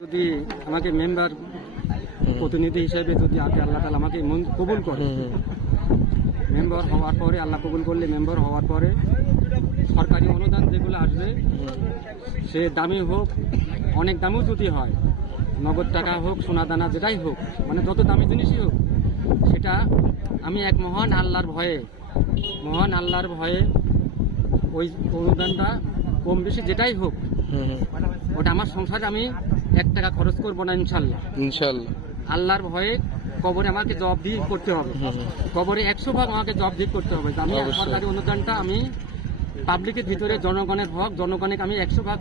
যদি আমাকে মেম্বার প্রতিনিধি হিসেবে যদি আল্লাহ তাআলা আমাকে কবুল করে, মেম্বার হওয়ার পরে আল্লাহ কবুল করলে মেম্বার হওয়ার পরে সরকারি অনুদান যেগুলো আসবে সে দামি হোক, অনেক দামিও যদি হয়, নগদ টাকা হোক, সোনা দানা যেটাই হোক, মানে যত দামি জিনিসই হোক, সেটা আমি এক মহান আল্লাহর ভয়ে ওই অনুদানটা কম বেশি যেটাই হোক ওটা আমার সংসারে আমি 1 টাকা খরচ করবো না ইনশাল্লাহ। আল্লাহর ভয়ে কবরে আমাকে জবাবদিহি করতে হবে, কবরে 100 ভাগ আমাকে জবাবদিহি করতে হবে। আমি সরকারি অনুদানটা আমি পাবলিকের ভিতরে জনগণের হক, জনগণকে আমি 100 ভাগ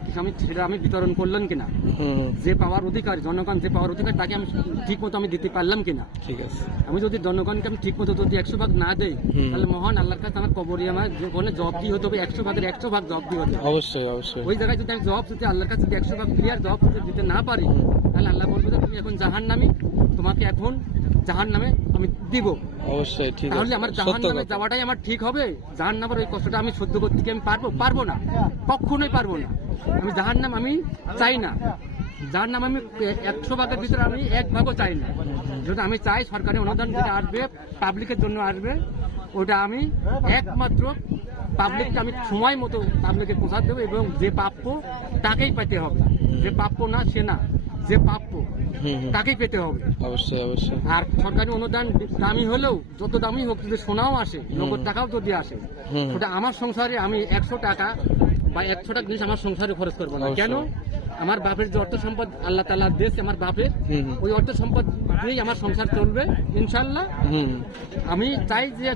সেটা আমি বিতরণ করলাম কিনা, যে পাওয়ার অধিকার জনগণ যে পাওয়ার অধিকার তাকে আমি ঠিক মতো আমি দিতে পারলাম কিনা। ঠিক আছে, আমি যদি জনগণকে আমি ঠিক মতো যদি 100 ভাগ না দেই, তাহলে মহান আল্লাহর কাছে আমার কবরে আমার জীবনে জবাবদিহি হতে হবে, 100 ভাগের 100 ভাগ জবাবদিহি হতে হবে। অবশ্যই ওই জায়গায় যদি আমি জবাব যদি আল্লাহর কাছে 100 ভাগ ক্লিয়ার জবাব দিতে না পারি, তাহলে আল্লাহ বলবে যে তুমি এখন জাহান্নামী, তোমাকে এখন জাহান্নামে আমি দিব। অবশ্যই ঠিক আছে, তাহলে আমার জাহান্নামে যাওয়াটাই আমার ঠিক হবে। জাহান্নামের ওই কষ্টটা আমি সহ্য করতে কি আমি পারবো না, কখনোই পারবো না। আমি জাহান্নাম আমি চাই না, জাহান্নাম আমি 100 ভাগের ভিতরে আমি 1 ভাগও চাই না। যদি আমি চাই সরকারি অনুদান যেটা আসবে পাবলিকের জন্য আসবে, ওটা আমি একমাত্র পাবলিককে আমি সময় মতো পাবলিকে পৌঁছাতে দেবো, এবং যে প্রাপ্য তাকেই পেতে হবে, যে প্রাপ্য না সে না, যে প্রাপ্য তাকেই পেতে হবে। অবশ্যই। আর সরকারি অনুদান দামি হলেও, যত দামি হোক, যদি সোনাও আসে, নগদ টাকাও যদি আসে, ওটা আমার সংসারে আমি 100 টাকা বা 100 টাকা জিনিস আমার সংসারে খরচ করবো না। কেন? আমার বাপের যে অর্থ সম্পদ আল্লাহ তাআলা দিয়েছে আমার বাপের, ওই অর্থ সম্পদ দিয়েই আমার সংসার চলবে ইনশাল্লাহ। আমি চাই যে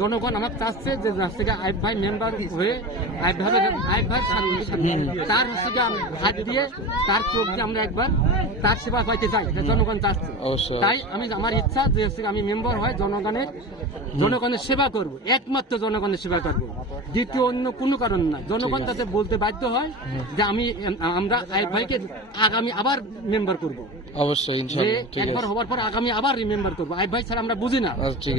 জনগণ আমাকে চাচ্ছে যে থেকে আইব ভাই মেম্বার হয়ে আইব ভাই তার হাত দিয়ে তার চোখ দিয়ে আমরা একবার তার সেবা পাইতে চাই, জনগণ চাচ্ছে। তাই আমি আমার ইচ্ছা যে আমি মেম্বার হয় জনগণের সেবা করব, একমাত্র জনগণের সেবা করব, দ্বিতীয় অন্য কোনো কারণ না। জনগণ যাতে বলতে বাধ্য হয় যে আমরা আইব ভাইকে আগামী আবার মেম্বার করব। অবশ্যই একবার হওয়ার পর আগামী আবার মেম্বার করবো। আইব ভাই ছাড়া আমরা বুঝি না।